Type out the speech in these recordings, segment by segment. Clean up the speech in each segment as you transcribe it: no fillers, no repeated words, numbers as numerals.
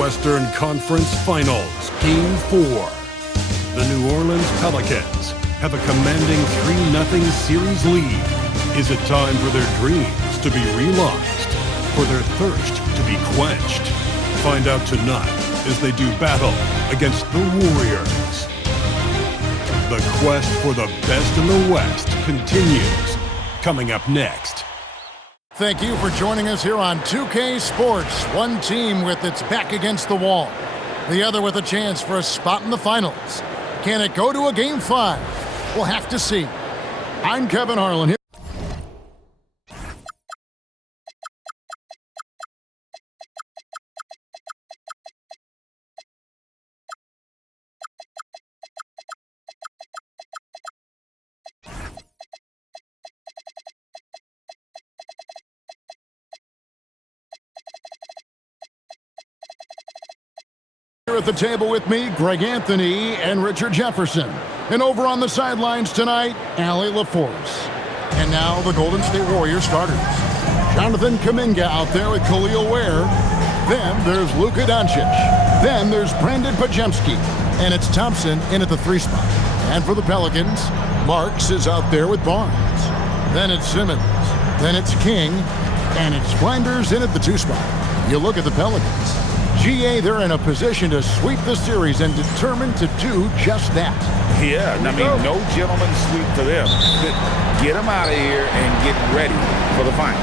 Western Conference Finals, Game 4. The New Orleans Pelicans have a commanding 3-0 series lead. Is it time for their dreams to be realized? For their thirst to be quenched? Find out tonight as they do battle against the Warriors. The quest for the best in the West continues. Coming up next. Thank you for joining us here on 2K Sports. One team with its back against the wall. The other with a chance for a spot in the finals. Can it go to a Game 5? We'll have to see. I'm Kevin Harlan here. At the table with me, Greg Anthony and Richard Jefferson. And over on the sidelines tonight, Allie LaForce. And now the Golden State Warriors starters. Jonathan Kuminga out there with Khalil Ware. Then there's Luka Doncic. Then there's Brandon Pajemski. And it's Thompson in at the 3 spot. And for the Pelicans, Marks is out there with Barnes. Then it's Simmons. Then it's King. And it's Flinders in at the 2 spot. You look at the Pelicans. GA, they're in a position to sweep the series and determined to do just that. Yeah, I mean, no gentleman's sweep for them. Get them out of here and get ready for the final.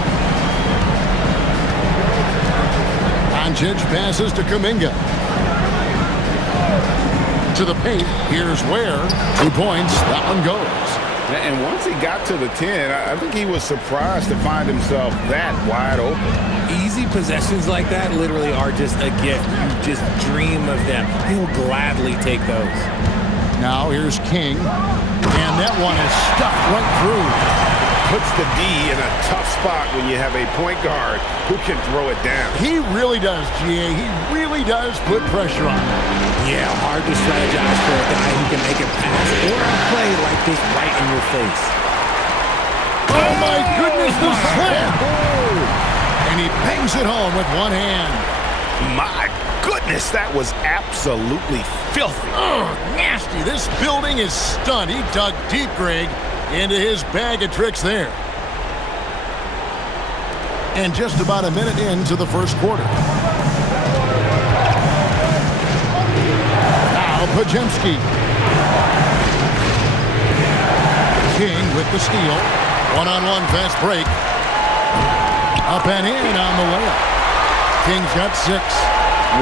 Doncic passes to Kuminga. To the paint, here's Ware. 2 points, that one goes. And once he got to the 10, I think he was surprised to find himself that wide open. Easy possessions like that literally are just a gift. You just dream of them. He'll gladly take those. Now here's King. And that one is stuffed right through. Puts the D in a tough spot when you have a point guard who can throw it down. He really does, GA. He really does put pressure on him. Yeah, hard to strategize for a guy who can make a pass or a play like this right in your face. Oh, my goodness, the slam! And he bangs it home with one hand. My goodness, that was absolutely filthy. Oh, nasty. This building is stunned. He dug deep, Greg, into his bag of tricks there. And just about a minute into the first quarter. Now Pajemski. King with the steal. One-on-one fast break. Up and in on the layup. King's got 6.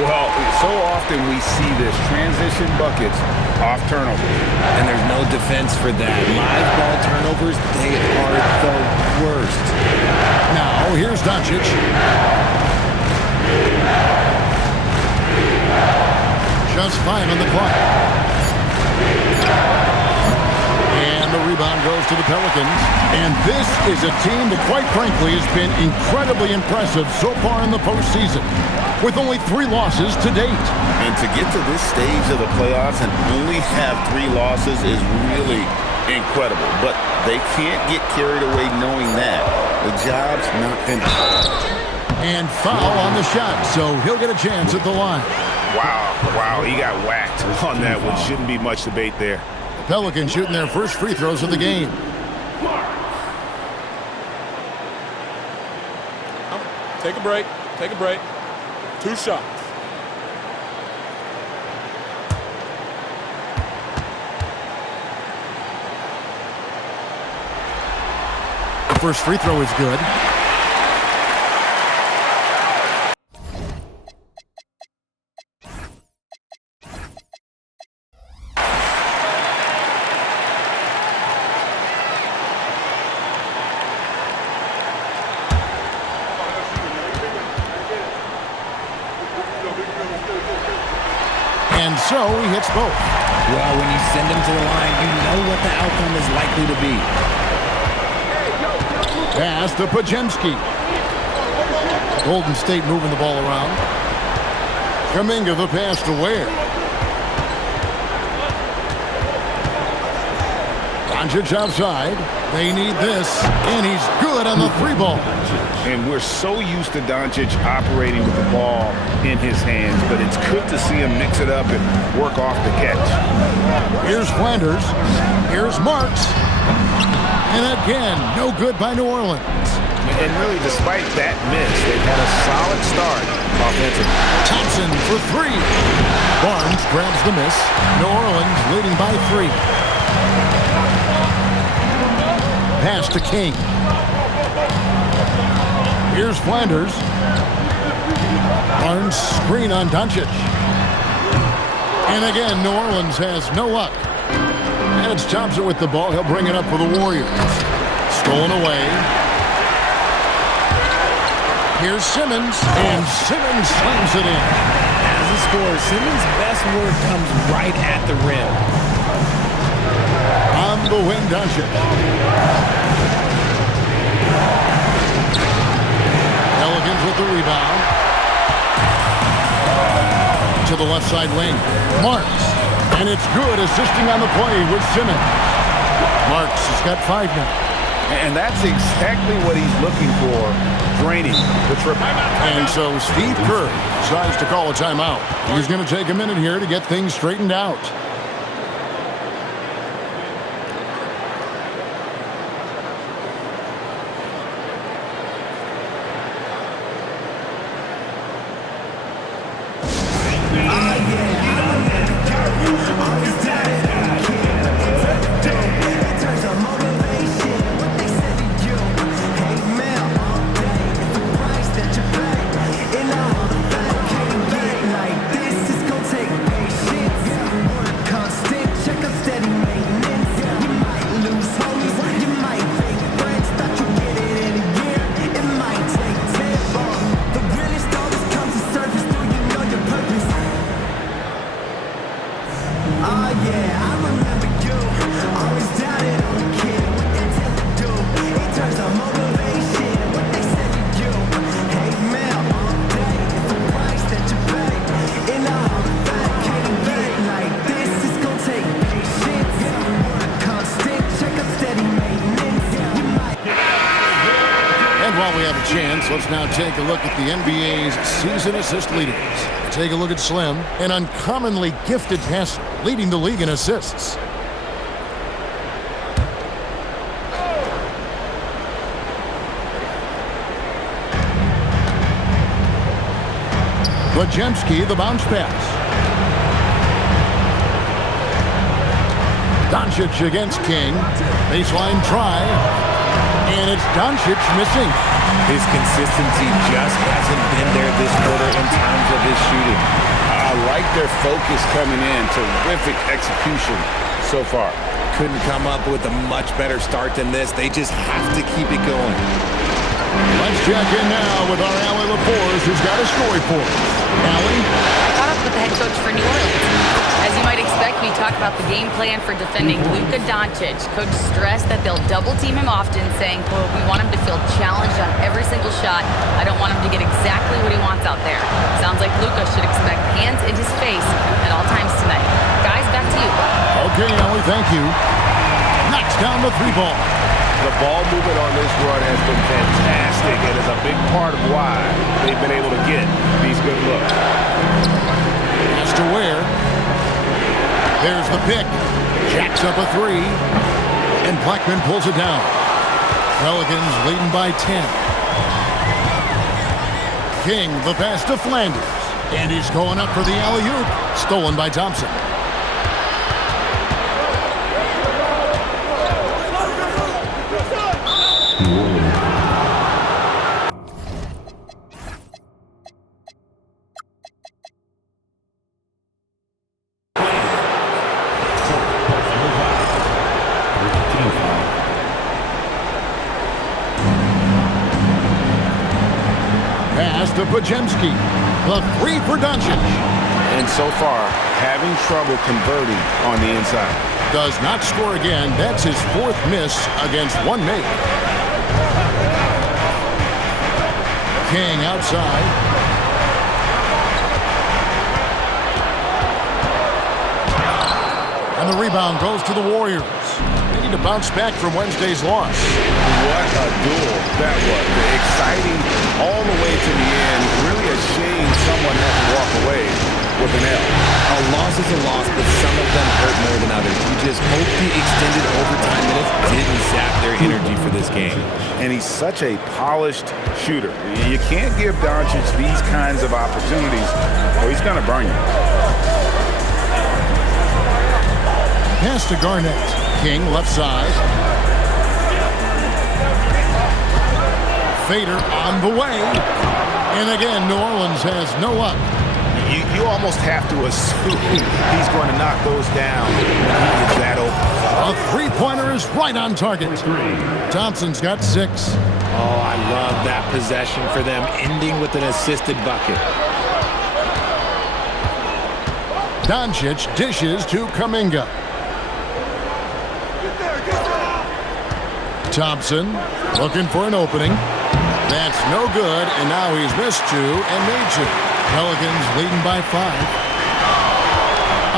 Well, so often we see this transition buckets off turnovers. And there's no defense for that. Live ball turnovers, they are the worst. Now, here's Doncic. Just 5 on the clock. And the rebound goes to the Pelicans. And this is a team that, quite frankly, has been incredibly impressive so far in the postseason, with only 3 losses to date. And to get to this stage of the playoffs and only have 3 losses is really incredible. But they can't get carried away knowing that. The job's not finished. And foul on the shot, so he'll get a chance at the line. Wow, he got whacked on that one. Shouldn't be much debate there. The Pelicans shooting their first free throws of the game. Take a break. Take a break. 2 shots. The first free throw is good. And so he hits both. Well, when you send him to the line, you know what the outcome is likely to be. Pass to Pajemski. Golden State moving the ball around. Kuminga the pass to Ware. Doncic outside. They need this, and he's good on the three ball. And we're so used to Doncic operating with the ball in his hands, but it's good to see him mix it up and work off the catch. Here's Flanders. Here's Marks. And again, no good by New Orleans. And really, despite that miss, they've had a solid start offensively. Thompson for three. Barnes grabs the miss. New Orleans leading by 3. Pass to King. Here's Flanders. Barnes screen on Doncic. And again, New Orleans has no luck. And it's Thompson with the ball. He'll bring it up for the Warriors. Stolen away. Here's Simmons, and Simmons slams it in. As a scorer, Simmons' best work comes right at the rim. On the wing, Doncic. Pelicans with the rebound. To the left side wing. Marks. And it's good, assisting on the play with Simmons. Marks has got 5 now. And that's exactly what he's looking for, draining the triple. And so Steve Kerr decides to call a timeout. He's going to take a minute here to get things straightened out. Let's now take a look at the NBA's season assist leaders. Take a look at Slim, an uncommonly gifted passer, leading the league in assists. Wojemski, the bounce pass. Doncic against King. Baseline try. And it's Doncic missing. His consistency just hasn't been there this quarter in terms of his shooting. I like their focus coming in. Terrific execution so far. Couldn't come up with a much better start than this. They just have to keep it going. Let's check in now with our Allie LaForce, who's got a story for us. Allie? I caught up with the head coach for New Orleans. As you might expect, we talked about the game plan for defending Luka Doncic. Coach stressed that they'll double-team him often, saying, quote, "We want him to feel challenged on every single shot. I don't want him to get exactly what he wants out there." Sounds like Luka should expect hands in his face at all times tonight. Guys, back to you. Okay, Allie, thank you. Knocks down the 3 ball. The ball movement on this run has been fantastic and is a big part of why they've been able to get these good looks. Has to Ware. There's the pick. Jacks up a 3. And Blackman pulls it down. Pelicans leading by 10. King, the pass to Flanders. And he's going up for the alley-oop. Stolen by Thompson. To Wojemski. The 3 for Doncic. And so far, having trouble converting on the inside. Does not score again. That's his 4th miss against 1 make. King outside. And the rebound goes to the Warriors. They need to to bounce back from Wednesday's loss. What a duel that was. Exciting all the way to the end. Really a shame someone had to walk away with an L. A loss is a loss, but some of them hurt more than others. You just hope the extended overtime minutes didn't sap their energy for this game. And he's such a polished shooter. You can't give Doncic these kinds of opportunities, or he's going to burn you. Pass to Garnett. King left side. Fader on the way. And again, New Orleans has no luck. You almost have to assume he's going to knock those down when he is that open. A three-pointer is right on target. Thompson's got 6. Oh, I love that possession for them, ending with an assisted bucket. Doncic dishes to Kuminga. Thompson looking for an opening. That's no good, and now he's missed 2 and made 2. Pelicans leading by 5.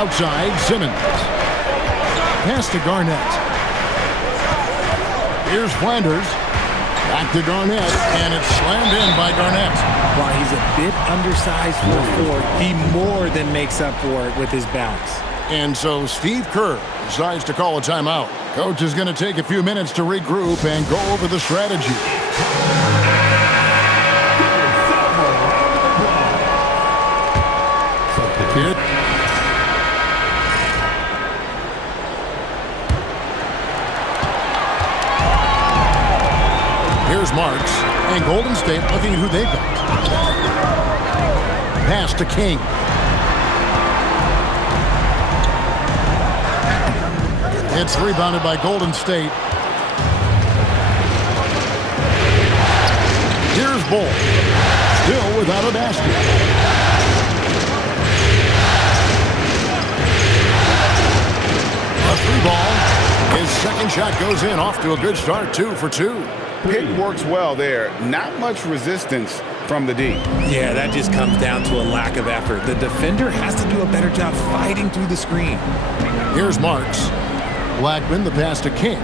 Outside, Simmons. Pass to Garnett. Here's Flanders. Back to Garnett, and it's slammed in by Garnett. While he's a bit undersized for a 4, he more than makes up for it with his bounce. And so Steve Kerr decides to call a timeout. Coach is going to take a few minutes to regroup and go over the strategy. Here's Marks, and Golden State looking at who they've got. Pass to King. It's rebounded by Golden State. Here's Bull. Still without a basket. A 3-ball. His second shot goes in, off to a good start, 2 for 2. Pick works well there. Not much resistance from the D. Yeah, that just comes down to a lack of effort. The defender has to do a better job fighting through the screen. Here's Marks. Blackman, the pass to King.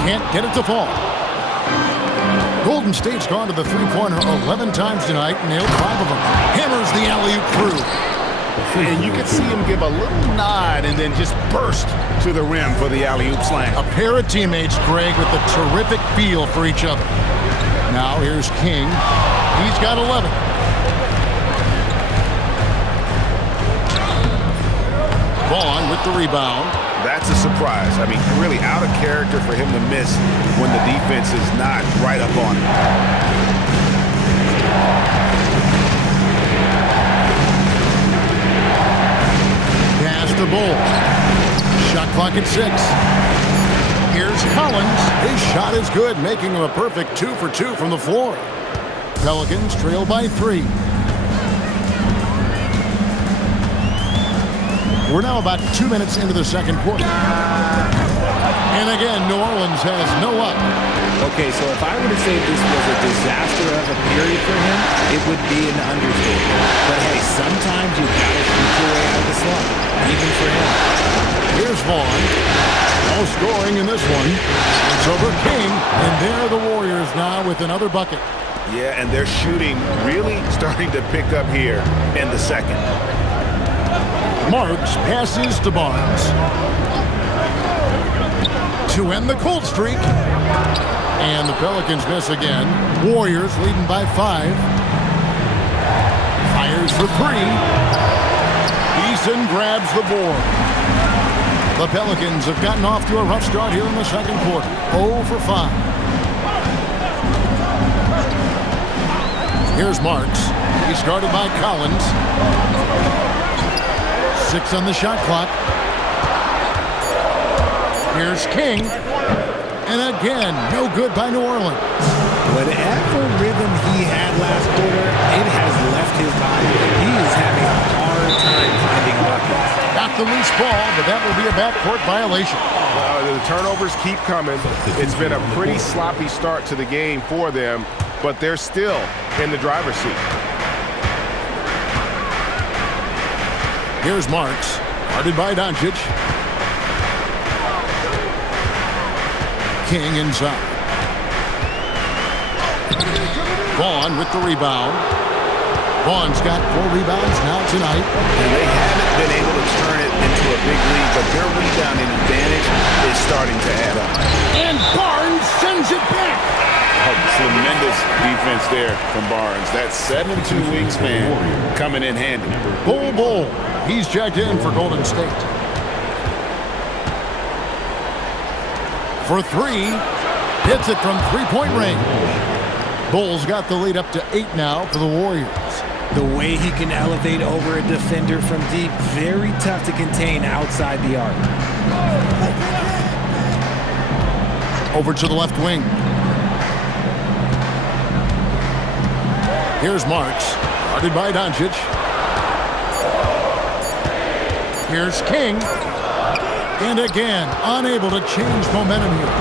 Can't get it to fall. Golden State's gone to the three-pointer 11 times tonight, nailed 5 of them. Hammers the alley-oop through. And you can see him give a little nod and then just burst to the rim for the alley-oop slam. A pair of teammates, Greg, with a terrific feel for each other. Now here's King. He's got 11. Vaughn with the rebound. That's a surprise. I mean, really out of character for him to miss when the defense is not right up on him. Pass to Bull. Shot clock at 6. Here's Collins. His shot is good, making him a perfect 2 for 2 from the floor. Pelicans trail by 3. We're now about 2 minutes into the second quarter. And again, New Orleans has no luck. Okay, so if I were to say this was a disaster of a period for him, it would be an understatement. But hey, sometimes you gotta shoot your way out of the slump, even for him. Here's Vaughn. No scoring in this one. It's over King, and there are the Warriors now with another bucket. Yeah, and their shooting really starting to pick up here in the second. Marks passes to Barnes. To end the cold streak. And the Pelicans miss again. Warriors leading by 5. Fires for 3. Eason grabs the board. The Pelicans have gotten off to a rough start here in the second quarter. 0 for 5. Here's Marks. He's guarded by Collins. 6 on the shot clock. Here's King. And again, no good by New Orleans. Whatever rhythm he had last quarter, it has left his body. He is having a hard time finding buckets. Got the loose ball, but that will be a backcourt violation. The turnovers keep coming. It's been a pretty sloppy start to the game for them, but they're still in the driver's seat. Here's Marks. Guarded by Doncic. King inside. Vaughn with the rebound. Vaughn's got 4 rebounds now tonight. And they haven't been able to turn it into a big lead, but their rebounding advantage is starting to add up. And Barnes sends it back. Oh, tremendous defense there from Barnes. That 7'2" wingspan coming in handy. Bull. He's checked in for Golden State. For 3. Hits it from 3-point range. Bulls got the lead up to 8 now for the Warriors. The way he can elevate over a defender from deep, very tough to contain outside the arc. Over to the left wing. Here's Marks. Guarded by Doncic. Here's King. And again, unable to change momentum here.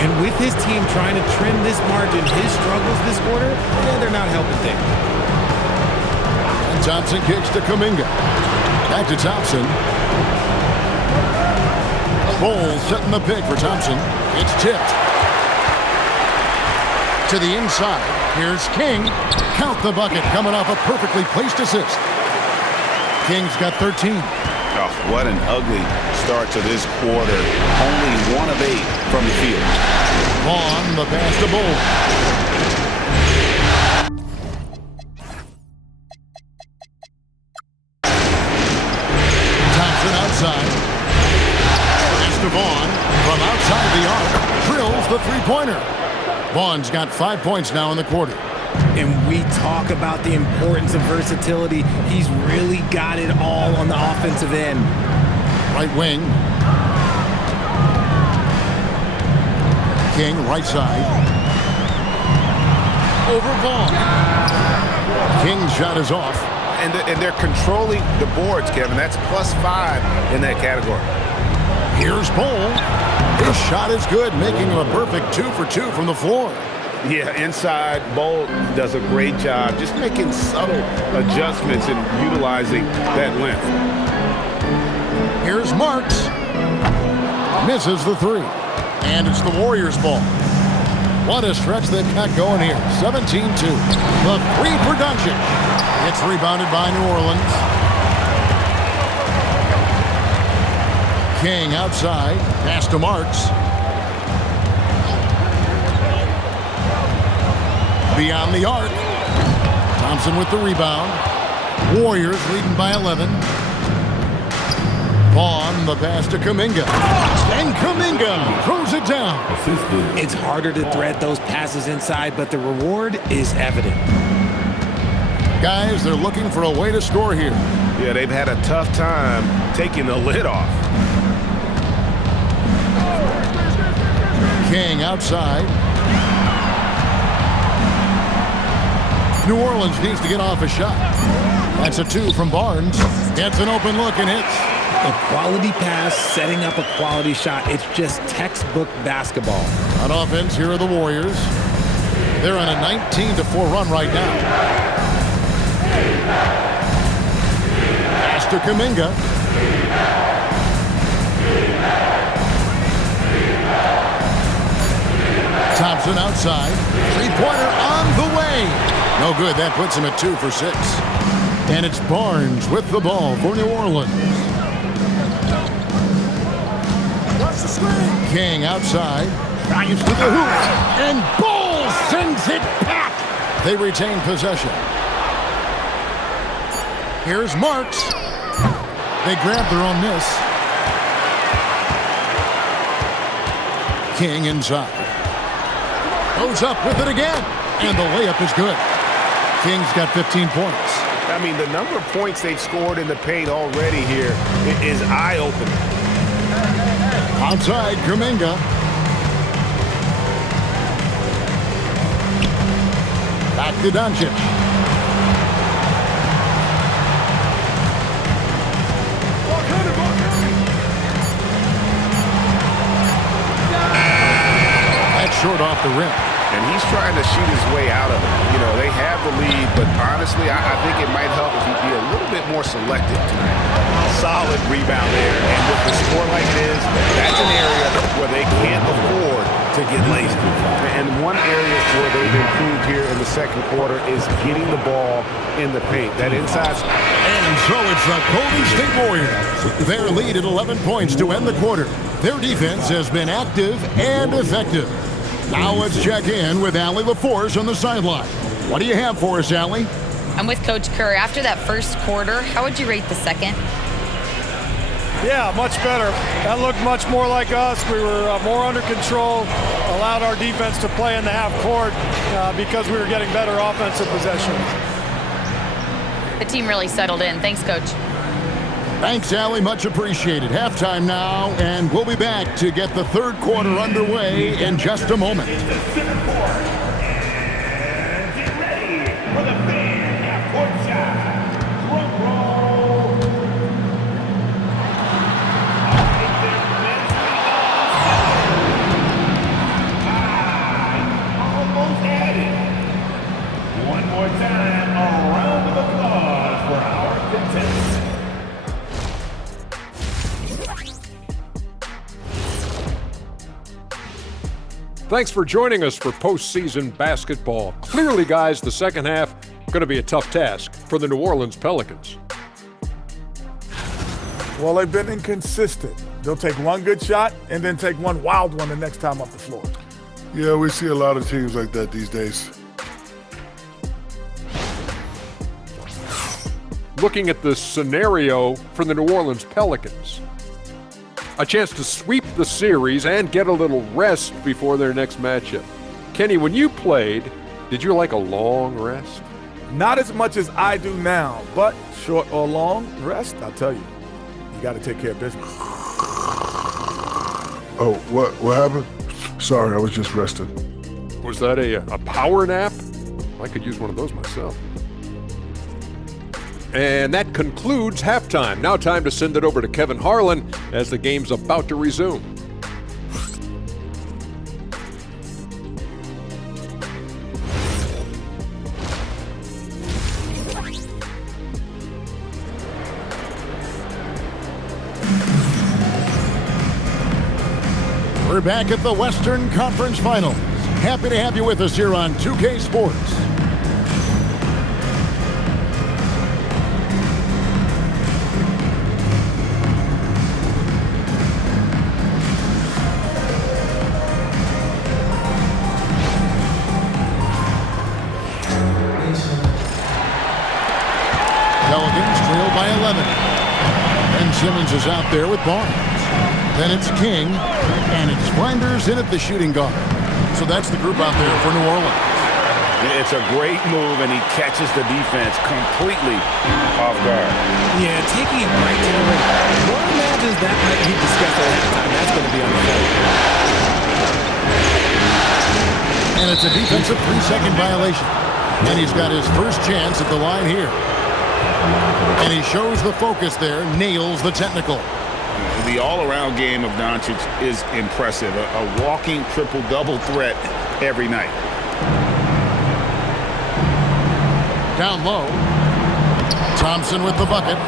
And with his team trying to trim this margin, his struggles this quarter, they're not helping things. And Thompson kicks to Kuminga. Back to Thompson. Bowles setting the pick for Thompson. It's tipped. To the inside. Here's King. Count the bucket coming off a perfectly placed assist. King's got 13. Oh, what an ugly start to this quarter. Only 1 of 8 from the field. Vaughn, the pass to Bowles. Thompson outside. Pass to Vaughn. From outside the arc. Drills the three-pointer. Vaughn's got 5 points now in the quarter. And we talk about the importance of versatility. He's really got it all on the offensive end. Right wing. King, right side. Over Vaughn. King's shot is off. And they're controlling the boards, Kevin. That's +5 in that category. Here's Bol. His shot is good, making him a perfect 2 for 2 from the floor. Yeah, inside, Bol does a great job just making subtle adjustments and utilizing that length. Here's Marks. Misses the 3. And it's the Warriors' ball. What a stretch they've got going here. 17-2. The 3 for Doncic. It's rebounded by New Orleans. King outside. Pass to Marks. Beyond the arc. Thompson with the rebound. Warriors leading by 11. Vaughn, the pass to Kuminga. And Kuminga throws it down. It's harder to thread those passes inside, but the reward is evident. Guys, they're looking for a way to score here. Yeah, they've had a tough time taking the lid off. King outside. New Orleans needs to get off a shot. That's a 2 from Barnes. Gets an open look and hits. A quality pass, setting up a quality shot. It's just textbook basketball. On offense, here are the Warriors. They're on a 19-4 run right now. Pass to Kuminga. Thompson outside. Three-pointer on the way. No good. That puts him at 2 for 6. And it's Barnes with the ball for New Orleans. King outside. Drives to the hoop. And Ball sends it back. They retain possession. Here's Marks. They grab their own miss. King inside. Goes up with it again. And the layup is good. King's got 15 points. I mean, the number of points they've scored in the paint already here is eye-opening. Outside, Kuminga. Back to Doncic. That's short off the rim. and he's trying to shoot his way out of it. You know, they have the lead, but honestly, I think it might help if he'd be a little bit more selective tonight. Solid rebound there, and with the score like it is, that's an area where they can't afford to get lazy. And one area where they've improved here in the second quarter is getting the ball in the paint. That inside. And so it's the Golden State Warriors. Their lead at 11 points to end the quarter. Their defense has been active and effective. Now let's check in with Allie LaForce on the sideline. What do you have for us, Allie? I'm with Coach Kerr. After that first quarter, how would you rate the second? Yeah, much better. That looked much more like us. We were more under control, allowed our defense to play in the half court because we were getting better offensive possessions. The team really settled in. Thanks, Coach. Thanks, Allie. Much appreciated. Halftime now, and we'll be back to get the third quarter underway in just a moment. Thanks for joining us for postseason basketball. Clearly, guys, the second half going to be a tough task for the New Orleans Pelicans. Well, they've been inconsistent. They'll take one good shot and then take one wild one the next time off the floor. Yeah, we see a lot of teams like that these days. Looking at the scenario for the New Orleans Pelicans. A chance to sweep the series and get a little rest before their next matchup. Kenny, when you played, did you like a long rest? Not as much as I do now, but short or long rest, I'll tell you, you got to take care of business. Oh, what happened? Sorry, I was just resting. Was that a power nap? I could use one of those myself. And that concludes halftime. Now time to send it over to Kevin Harlan as the game's about to resume. We're back at the Western Conference Finals. Happy to have you with us here on 2K Sports. Pelicans trail by 11. Ben Simmons is out there with Barnes. Then it's King, and it's Flinders in at the shooting guard. So that's the group out there for New Orleans. It's a great move, and he catches the defense completely off guard. Yeah, taking it right to the rim. What imagines that might be discussed at halftime? That's going to be on the floor. And it's a defensive 3-second violation. And he's got his first chance at the line here. And he shows the focus there, nails the technical. The all-around game of Doncic is impressive. A walking triple-double threat every night. Down low. Thompson with the bucket.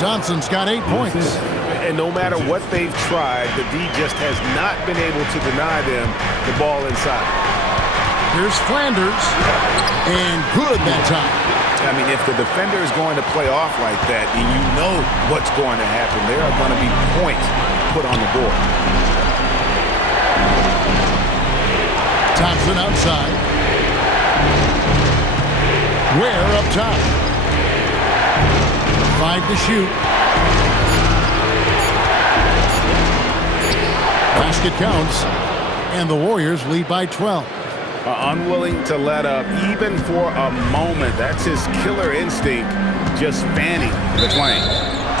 Johnson's got 8 points. And no matter what they've tried, the D just has not been able to deny them the ball inside. Here's Flanders. And good that time. I mean, if the defender is going to play off like that, then you know what's going to happen. There are going to be points put on the board. Thompson outside. Ware up top. 5 to shoot. Basket counts. And the Warriors lead by 12. Unwilling to let up even for a moment. That's his killer instinct, just fanning the flame.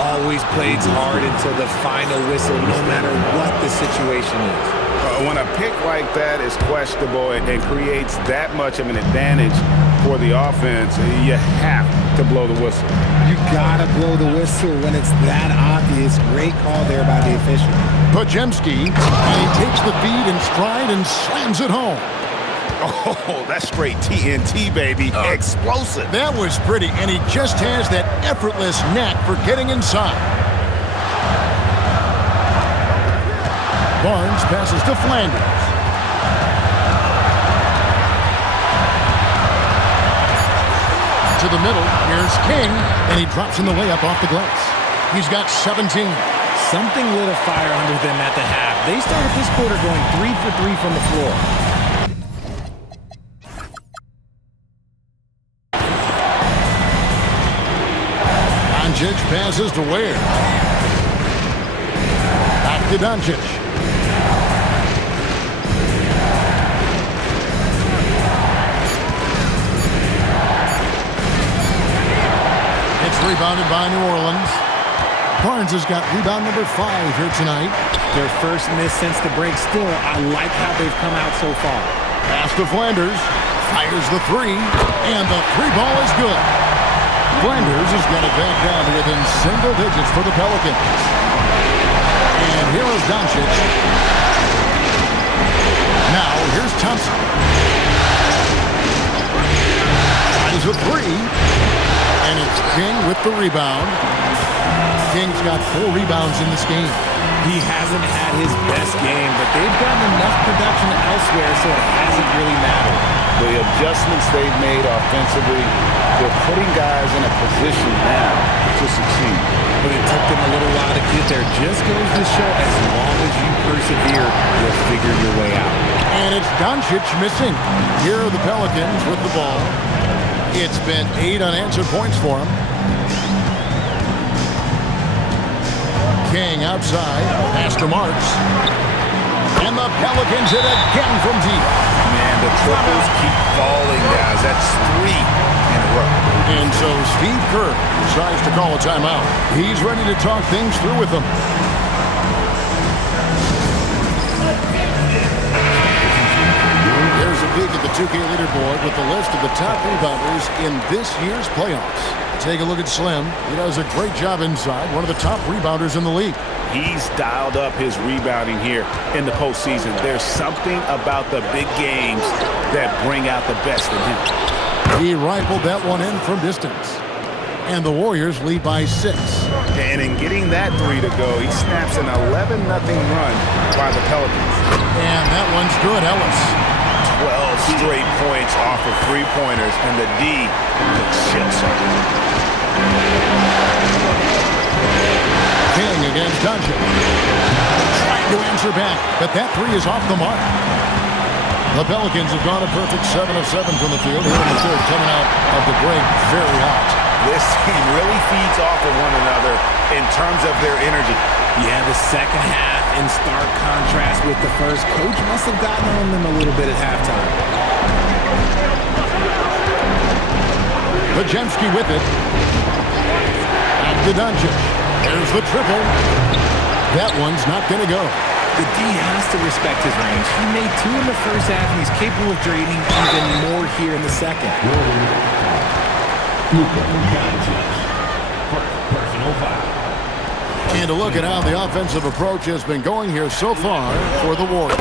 Always plays hard until the final whistle, no matter what the situation is. When a pick like that is questionable and creates that much of an advantage for the offense, you have to blow the whistle. You gotta blow the whistle when it's that obvious. Great call there by the official. Podziemski, and he takes the feed in stride and slams it home. Oh, that's straight TNT, baby. Explosive. That was pretty, and he just has that effortless knack for getting inside. Barnes passes to Flanders. To the middle, here's King, and he drops in the layup off the glass. He's got 17. Something lit a fire under them at the half. They started this quarter going 3 for 3 from the floor. Doncic passes to Ware. Back to Doncic. It's rebounded by New Orleans. Barnes has got rebound number 5 here tonight. Their first miss since the break. Still, I like how they've come out so far. Pass to Flanders. Fires the 3, and the 3 ball is good. Flanders has got it back down to within single digits for the Pelicans. And here is Doncic. Now, here's Thompson. Tries a 3. And it's King with the rebound. King's got 4 rebounds in this game. He hasn't had his best game, but they've gotten enough production elsewhere, so it hasn't really mattered. The adjustments they've made offensively, they're putting guys in a position now to succeed. But it took them a little while to get there. Just goes to show, as long as you persevere, you'll figure your way out. And it's Doncic missing. Here are the Pelicans with the ball. It's been 8 unanswered points for him. King outside, pass to Marks. And the Pelicans hit again from deep. Man, the triples keep falling, guys. That's 3 in a row. And so Steve Kerr decides to call a timeout. He's ready to talk things through with them. Here's a peek at the 2K leaderboard with the list of the top rebounders in this year's playoffs. Take a look at Slim. He does a great job inside, one of the top rebounders in the league. He's dialed up his rebounding here in the postseason. There's something about the big games that bring out the best in him. He rifled that one in from distance. And the Warriors lead by 6. And in getting that 3 to go, he snaps an 11-0 run by the Pelicans. And that one's good, Ellis. 12 straight points off of 3-pointers, and the D looks shell-shocked. King against Doncic. Trying to answer back, but that 3 is off the mark. The Pelicans have gone a perfect 7 of 7 from the field here in the third, coming out of the break very hot. This team really feeds off of one another in terms of their energy. Yeah, the second half in stark contrast with the first. Coach must have gotten on them a little bit at halftime. Podziemski with it. Back to Doncic. There's the triple. That one's not going to go. The D has to respect his range. He made 2 in the first half, and he's capable of draining even more here in the second. Personal foul. And a look at how the offensive approach has been going here so far for the Warriors.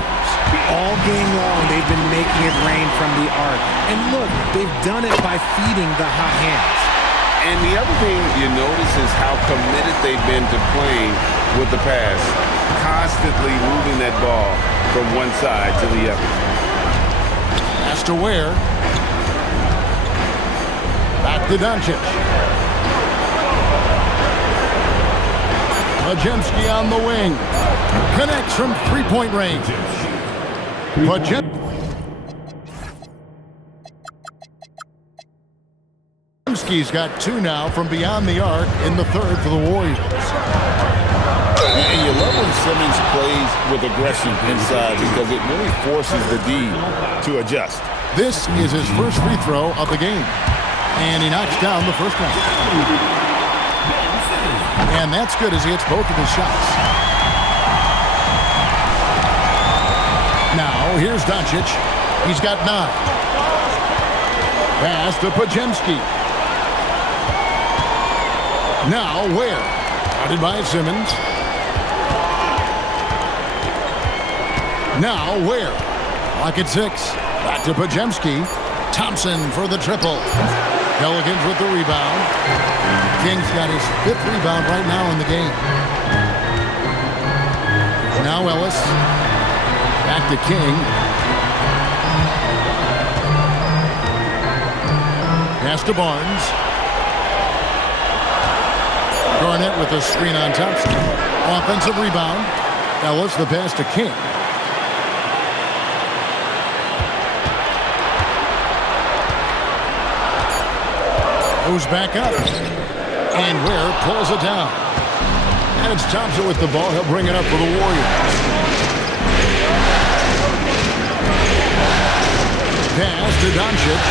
All game long, they've been making it rain from the arc. And look, they've done it by feeding the hot hands. And the other thing you notice is how committed they've been to playing with the pass, constantly moving that ball from one side to the other. Pass to Ware. Back to Doncic. Podziemski on the wing. Connects from 3-point range. Podziemski's got 2 now from beyond the arc in the third for the Warriors. And you love when Simmons plays with aggression inside because it really forces the D to adjust. This is his first free throw of the game. And he knocks down the first one. And that's good as he hits both of his shots. Now, here's Doncic. He's got 9. Pass to Podziemski. Now, Ware. Guarded by Simmons. Now, Ware. Clock at 6. Back to Pajemski. Thompson for the triple. Pelicans with the rebound. King's got his 5th rebound right now in the game. Now Ellis. Back to King. Pass to Barnes. Garnett with a screen on Thompson. Offensive rebound. Ellis the pass to King. Goes back up. And Ware pulls it down. And it's Thompson with the ball. He'll bring it up for the Warriors. Pass to Doncic.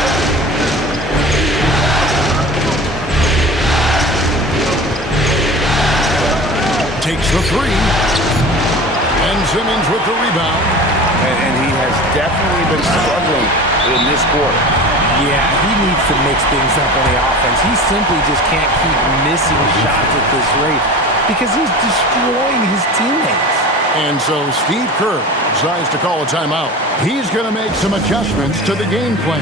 Takes the 3. And Simmons with the rebound. And he has definitely been struggling in this quarter. Yeah, he needs to mix things up on the offense. He simply just can't keep missing shots at this rate because he's destroying his teammates. And so Steve Kerr decides to call a timeout. He's going to make some adjustments to the game plan.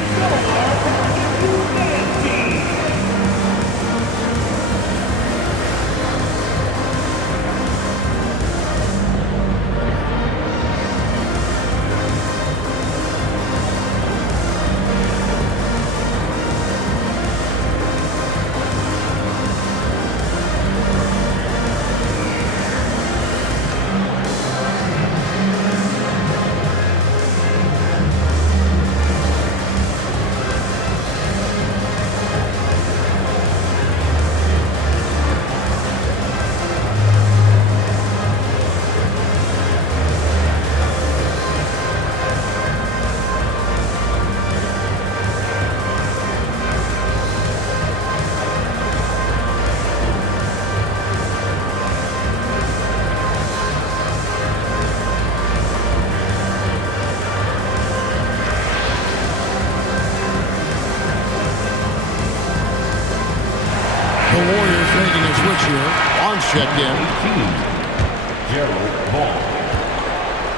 The Warriors making a switch here. Barnes checked in.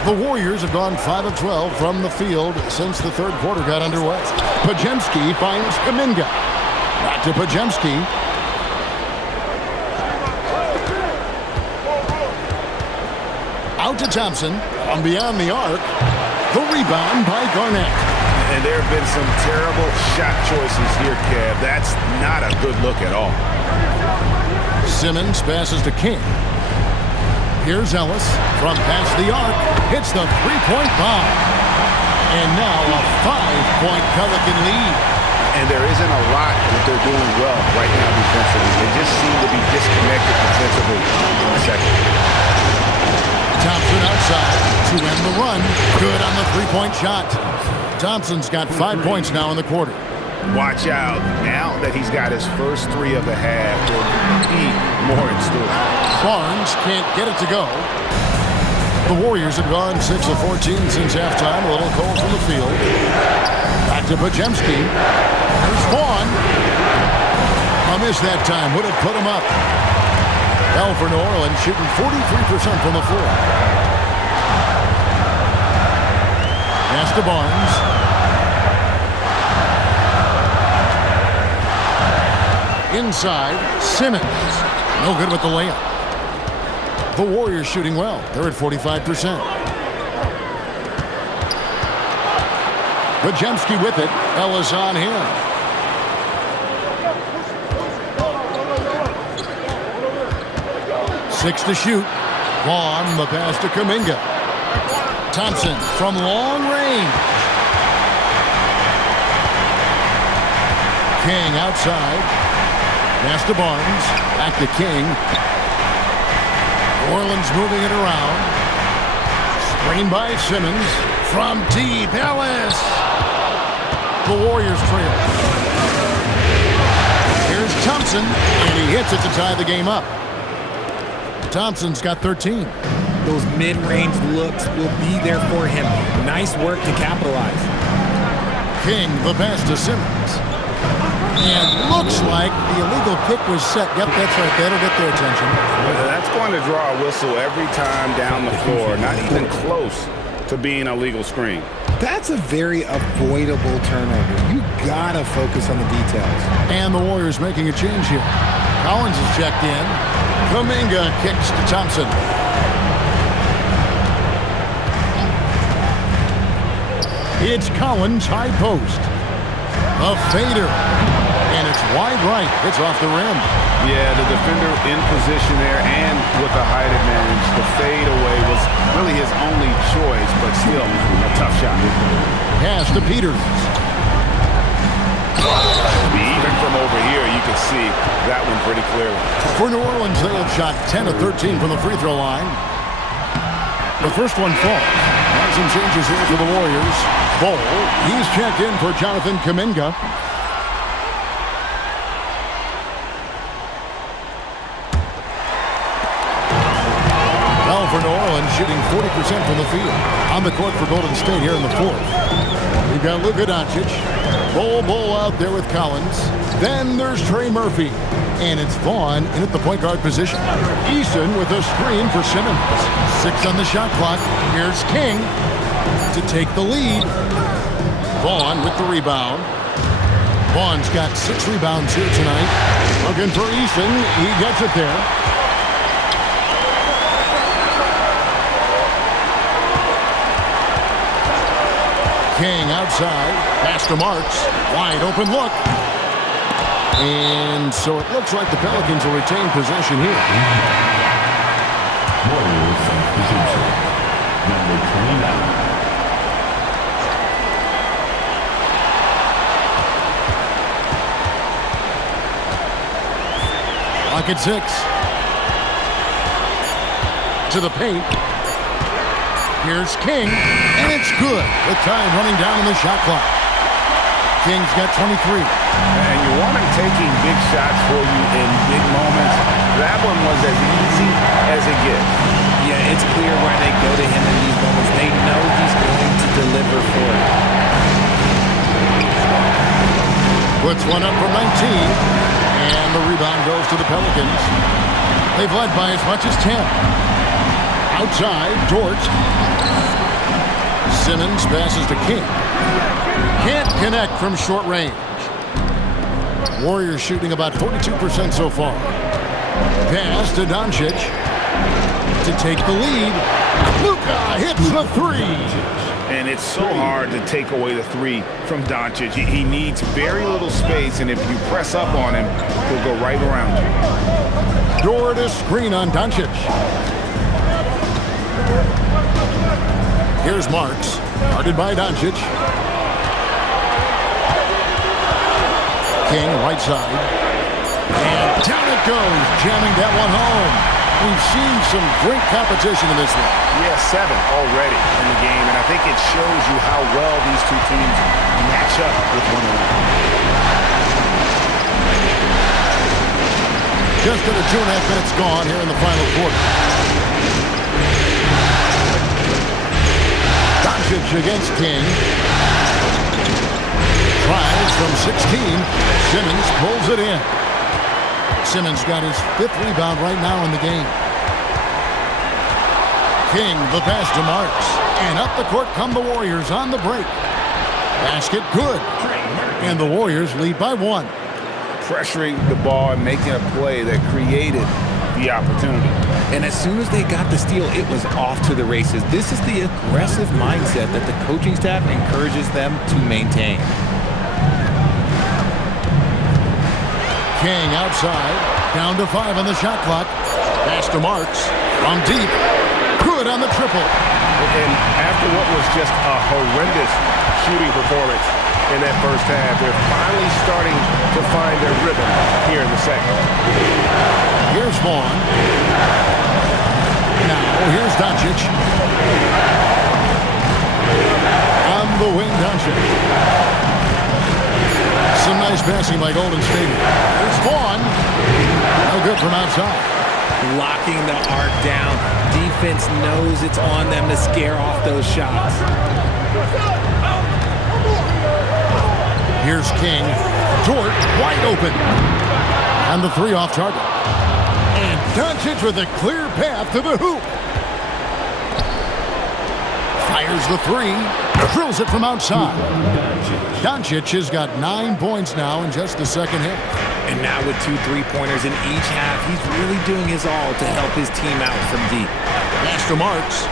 The Warriors have gone 5 of 12 from the field since the 3rd quarter got underway. Pajemski finds Kuminga. Back to Pajemski. Out to Thompson. From beyond the arc. The rebound by Garnett. And there have been some terrible shot choices here, Kev. That's not a good look at all. Simmons passes to King. Here's Ellis from past the arc. Hits the 3-point bomb. And now a 5-point Pelican lead. And there isn't a lot that they're doing well right now defensively. They just seem to be disconnected defensively in the second. Thompson outside to end the run. Good on the 3-point shot. Thompson's got 5 points now in the quarter. Watch out. Now that he's got his first 3 of the half, there'll be more in store. Barnes can't get it to go. The Warriors have gone 6 of 14 since halftime. A little cold from the field. Back to Pajemski. There's Vaughn. A miss that time. Would have put him up. Hell for New Orleans, shooting 43% from the floor. Pass to Barnes. Inside, Simmons. No good with the layup. The Warriors shooting well. They're at 45%. Pajemski with it. Ellis on him. Six to shoot. Vaughn, the pass to Kuminga. Thompson from long range. King outside. Pass to Barnes. Back to King. New Orleans moving it around. Screen by Simmons. From deep, Ellis. The Warriors trail. Here's Thompson, and he hits it to tie the game up. Thompson's got 13. Those mid-range looks will be there for him. Nice work to capitalize. King, the pass to Simmons. And looks like the illegal kick was set. Yep, that's right. That'll get their attention. That's going to draw a whistle every time down the floor. Not even close to being a legal screen. That's a very avoidable turnover. You gotta focus on the details. And the Warriors making a change here. Collins is checked in. Kuminga kicks to Thompson. It's Collins, high post. A fader. And it's wide right. It's off the rim. Yeah, the defender in position there and with the height advantage. The fade away was really his only choice, but still a tough shot. Pass to Peters. Even from over here, you can see that one pretty clearly. For New Orleans, they have shot 10 of 13 from the free throw line. The first one falls. And some changes here for the Warriors. Bol, he's checked in for Jonathan Kuminga. Well, for New Orleans, shooting 40% from the field. On the court for Golden State here in the fourth. We've got Luka Doncic. Bol out there with Collins. Then there's Trey Murphy. And it's Vaughn in at the point guard position. Eason with a screen for Simmons. 6 on the shot clock. Here's King to take the lead. Vaughn with the rebound. Vaughn's got 6 rebounds here tonight. Looking for Eason. He gets it there. King outside. Pass to Marks. Wide open look. And so it looks like the Pelicans will retain possession here. Warriors in position. Number 29. Lock at 6. To the paint. Here's King, and it's good. With time running down on the shot clock. King's got 23. And you want him taking big shots for you in big moments. That one was as easy as it gets. Yeah, it's clear why they go to him in these moments. They know he's going to deliver for it. Puts one up from 19, and the rebound goes to the Pelicans. They've led by as much as 10. Outside, Dort. Simmons passes to King. Can't connect from short range. Warriors shooting about 42% so far. Pass to Doncic to take the lead. Luka hits the 3. And it's so hard to take away the 3 from Doncic. He needs very little space, and if you press up on him, he'll go right around you. Dort a screen on Doncic. Here's Marks, guarded by Doncic. King, right side. And down it goes, jamming that one home. We've seen some great competition in this one. Yeah, 7 already in the game, and I think it shows you how well these two teams match up with one another. Just under 2.5 minutes gone here in the final quarter. Doncic against King. Tries from 16. Simmons pulls it in. Simmons got his 5th rebound right now in the game. King, the pass to Marks. And up the court come the Warriors on the break. Basket good. And the Warriors lead by 1. Pressuring the ball and making a play that created the opportunity. And as soon as they got the steal, it was off to the races. This is the aggressive mindset that the coaching staff encourages them to maintain. King outside, down to 5 on the shot clock. Pass to Marks from deep. Good on the triple. And after what was just a horrendous shooting performance in that first half, they're finally starting to find their rhythm here in the second. Here's Vaughn. Now, here's Doncic. On the wing, Doncic. Some nice passing by Golden State. Here's Vaughn. No good from outside. Locking the arc down. Defense knows it's on them to scare off those shots. Here's King. Dort wide open. And the 3 off target. And Doncic with a clear path to the hoop. Fires the three. Drills it from outside. Doncic has got 9 points now in just the second half. And now with 2 3-pointers in each half, he's really doing his all to help his team out from deep. Pass to Marks.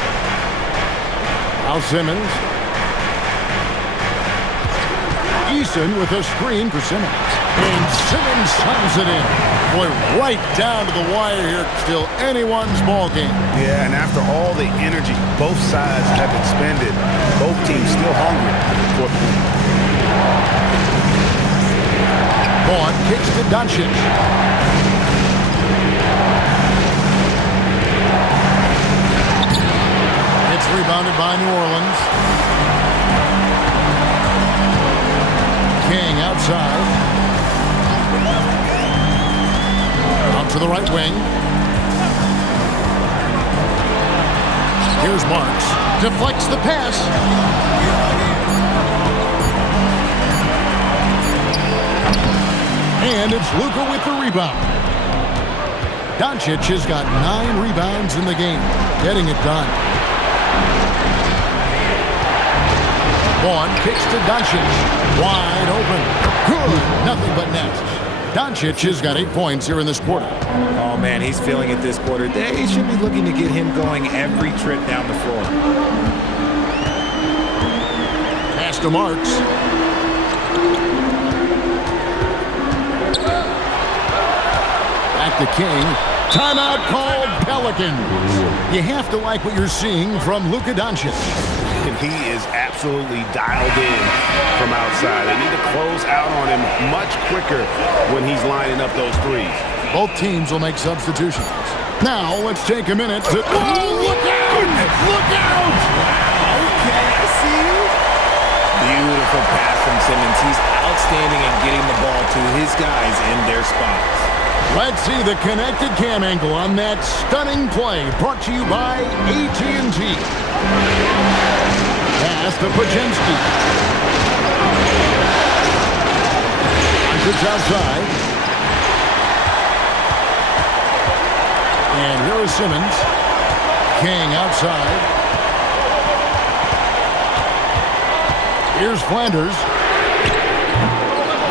Now Simmons. Eason with a screen for Simmons. And Simmons slams it in. Boy, right down to the wire here. Still anyone's ball game. Yeah, and after all the energy both sides have expended, both teams still hungry for Vaughn kicks to Doncic. It's rebounded by New Orleans. King outside. Out to the right wing. Here's Marks. Deflects the pass. And it's Luka with the rebound. Doncic has got 9 rebounds in the game, getting it done. Vaughn kicks to Doncic. Wide open. Good. Nothing but net. Doncic has got 8 points here in this quarter. Oh, man, he's feeling it this quarter. They should be looking to get him going every trip down the floor. Pass to Marks. Back to King. Timeout called Pelicans. You have to like what you're seeing from Luka Doncic. And he is absolutely dialed in from outside. They need to close out on him much quicker when he's lining up those threes. Both teams will make substitutions. Now let's take a minute to... Oh, look out! Look out! Okay, I see you. Beautiful pass from Simmons. He's outstanding at getting the ball to his guys in their spots. Let's see the connected cam angle on that stunning play. Brought to you by AT&T. Pass to Pajemski. It's outside. And here is Simmons. King outside. Here's Flanders.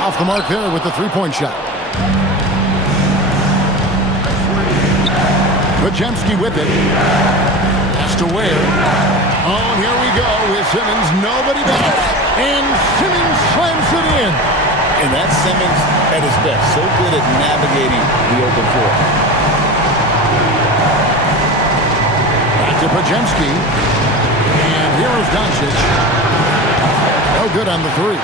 Off the mark there with the three-point shot. Pajemski with it. Pass to Ware. Oh, and here we go with Simmons. Nobody back. And Simmons slams it in. And that's Simmons at his best. So good at navigating the open floor. Back to Pajemski. And here is Doncic. No good on the three.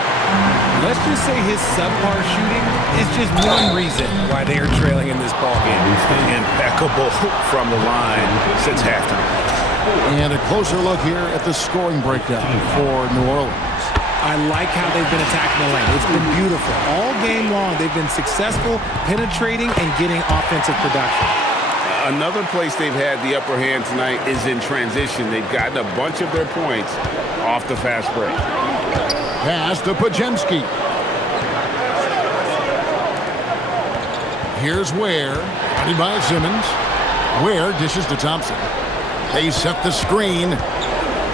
Let's just say his subpar shooting is just one reason why they are trailing in this ballgame. Impeccable from the line since halftime. And a closer look here at the scoring breakdown for New Orleans. I like how they've been attacking the lane. It's been beautiful. All game long, they've been successful penetrating and getting offensive production. Another place they've had the upper hand tonight is in transition. They've gotten a bunch of their points off the fast break. Pass to Pajemski. Here's Ware. Running by Simmons. Ware dishes to Thompson. They set the screen.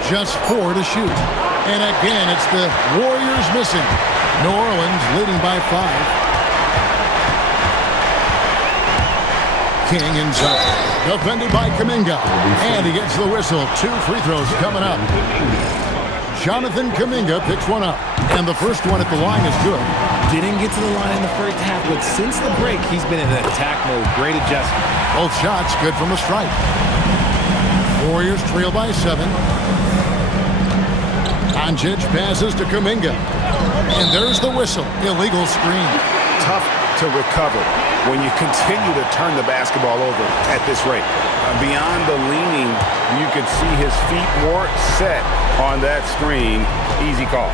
Just 4 to shoot. And again, it's the Warriors missing. New Orleans leading by 5. King inside. Defended by Kuminga. And he gets the whistle. 2 free throws coming up. Jonathan Kuminga picks one up. And the first one at the line is good. Didn't get to the line in the first half, but since the break, he's been in attack mode. Great adjustment. Both shots good from the stripe. Warriors trail by 7. Doncic passes to Kuminga. And there's the whistle. Illegal screen. Tough to recover when you continue to turn the basketball over at this rate. Beyond the leaning, you could see his feet more set on that screen. Easy call.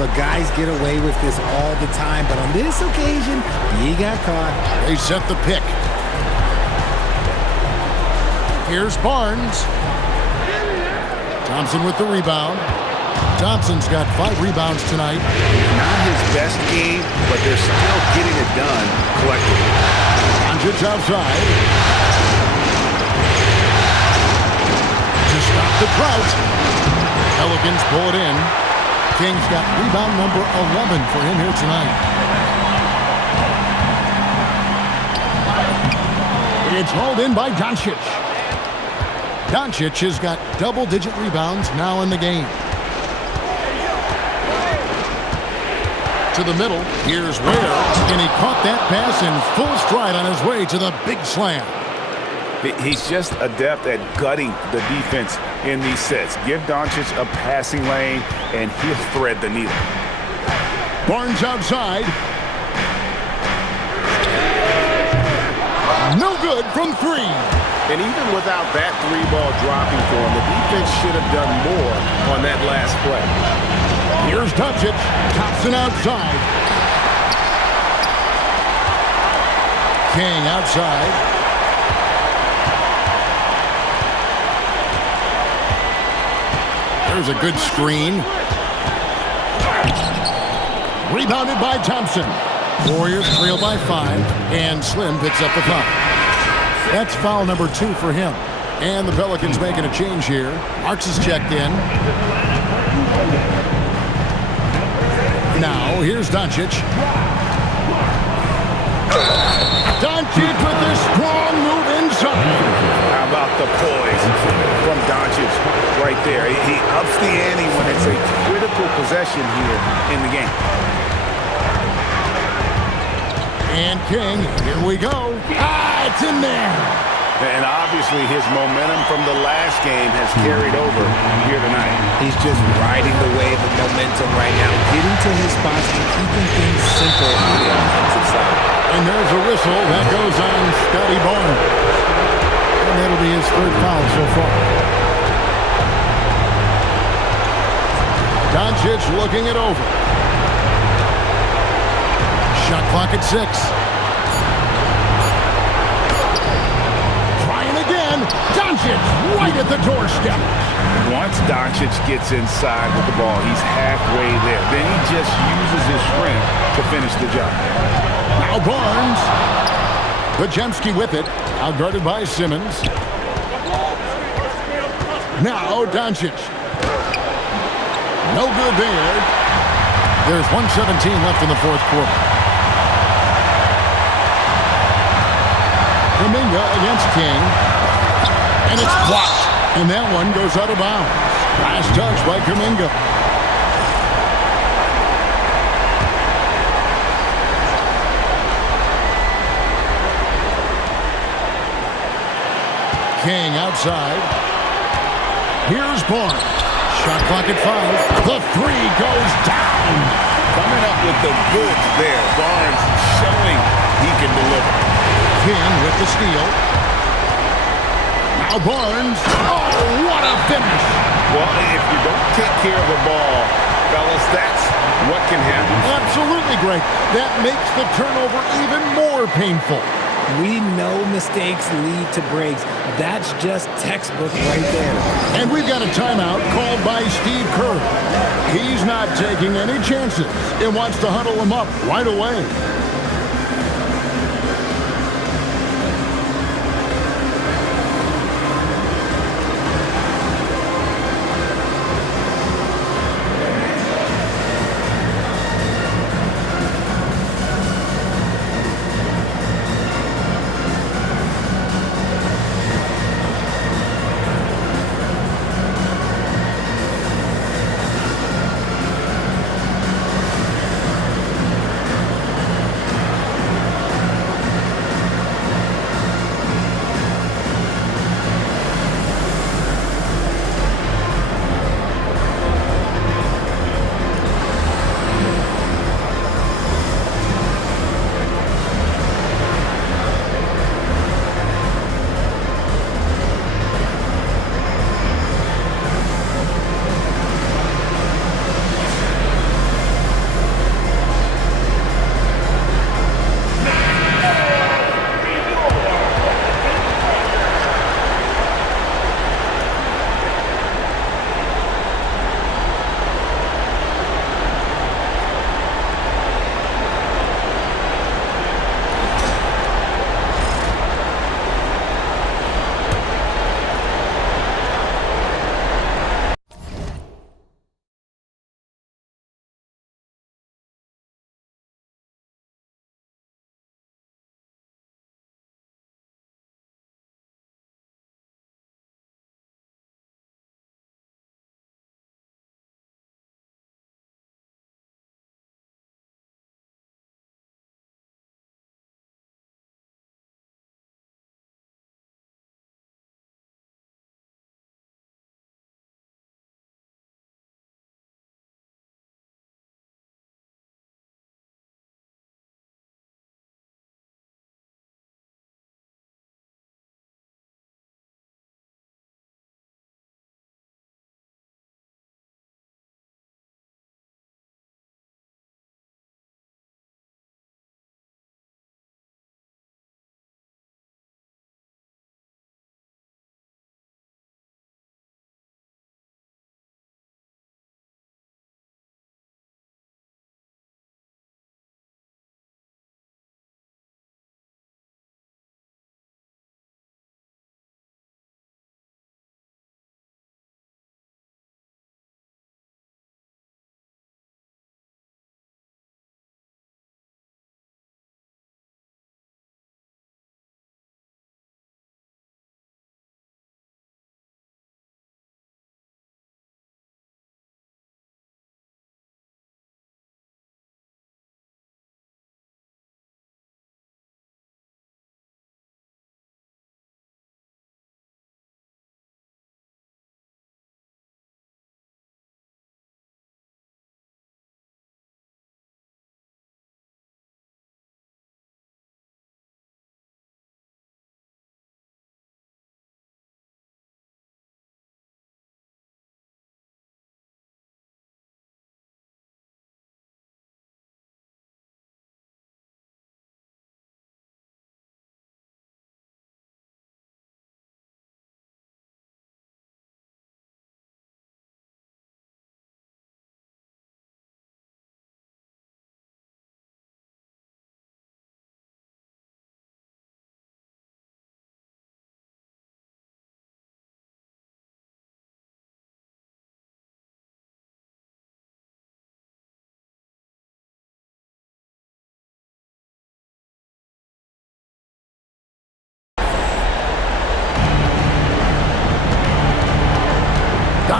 Look, guys get away with this all the time, but on this occasion, he got caught. They set the pick. Here's Barnes. Thompson with the rebound. Thompson's got 5 rebounds tonight. Not his best game, but they're still getting it done collectively. Doncic outside. To stop the drought. Pelicans pull it in. King's got rebound number 11 for him here tonight. It's hauled in by Doncic. Doncic has got double-digit rebounds now in the game. To the middle, here's Ware, and he caught that pass in full stride on his way to the big slam. He's just adept at gutting the defense in these sets. Give Doncic a passing lane, and he'll thread the needle. Barnes outside. No good from three. And even without that three ball dropping for him, the defense should have done more on that last play. Here's Doncic. Thompson outside. King outside. There's a good screen. Rebounded by Thompson. Warriors trail by 5, and Slim picks up the foul. That's foul number 2 for him. And the Pelicans making a change here. Marks is checked in. Now, here's Doncic. Doncic with this strong move inside. How about the poise from Doncic right there? He ups the ante when it's a critical possession here in the game. And King, here we go. It's in there. And obviously his momentum from the last game has carried over here tonight. He's just riding the wave of momentum right now, getting to his spots and keeping things simple on the offensive side. And there's a whistle that goes on Scotty Barnes. And that'll be his 3rd foul so far. Doncic looking it over. Shot clock at 6. Trying again. Doncic right at the doorstep. Once Doncic gets inside with the ball, he's halfway there. Then he just uses his strength to finish the job. Now Barnes. Pajemski with it. Outguarded by Simmons. Now Doncic. No good there. There's 1:17 left in the 4th quarter. Kuminga against King. And it's blocked. And that one goes out of bounds. Last touch by Kuminga. King outside. Here's Barnes. Shot clock at 5. The 3 goes down. Coming up with the goods there. Barnes showing he can deliver. King with the steal. Now Barnes. Oh, what a finish. Well, if you don't take care of the ball, fellas, that's what can happen. Absolutely, Greg. That makes the turnover even more painful. We know mistakes lead to breaks. That's just textbook right there. And we've got a timeout called by Steve Kerr. He's not taking any chances and wants to huddle them up right away.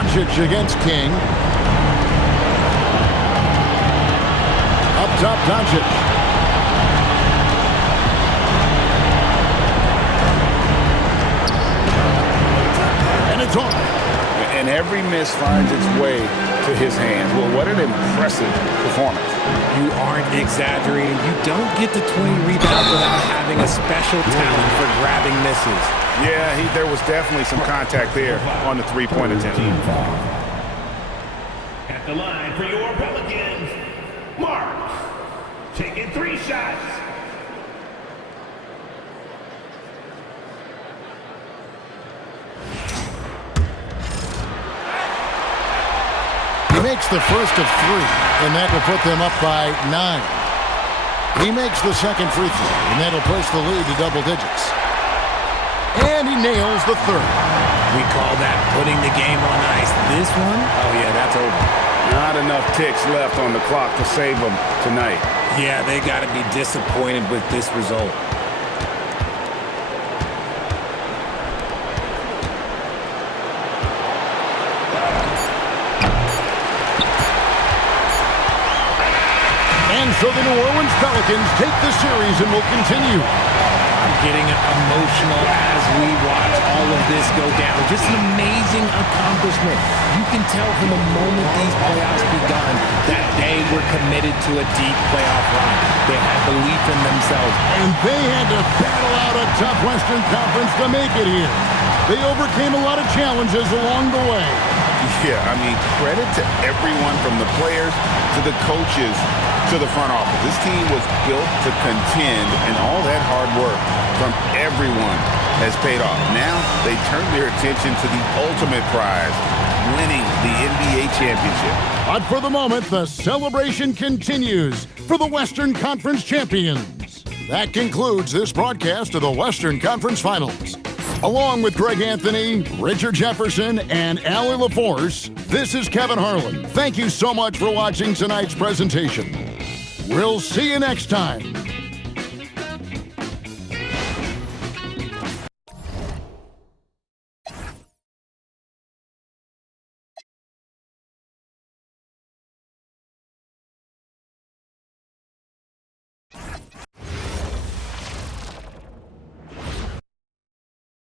Doncic against King. Up top, Doncic. And it's off. And every miss finds its way to his hands. Well, what an impressive performance. You aren't exaggerating. You don't get to 20 rebounds without having a special talent for grabbing misses. Yeah, there was definitely some contact there on the three-point attempt. At the line for your Pelicans, Mark, taking 3 shots. He makes the first of 3, and that will put them up by 9. He makes the second free throw, and that'll push the lead to double digits. And he nails the third. We call that putting the game on ice. This one, oh yeah, that's over. Not enough ticks left on the clock to save them tonight. Yeah, they got to be disappointed with this result. And so the New Orleans Pelicans take the series and will continue. I'm getting emotional as we watch all of this go down. Just an amazing accomplishment. You can tell from the moment these playoffs begun that they were committed to a deep playoff run. They had belief in themselves. And they had to battle out a tough Western Conference to make it here. They overcame a lot of challenges along the way. Yeah, I mean, credit to everyone from the players to the coaches to the front office. This team was built to contend, and all that hard work from everyone has paid off. Now they turn their attention to the ultimate prize, winning the NBA championship. But for the moment, the celebration continues for the Western Conference champions. That concludes this broadcast of the Western Conference Finals. Along with Greg Anthony, Richard Jefferson, and Allie LaForce, this is Kevin Harlan. Thank you so much for watching tonight's presentation. We'll see you next time.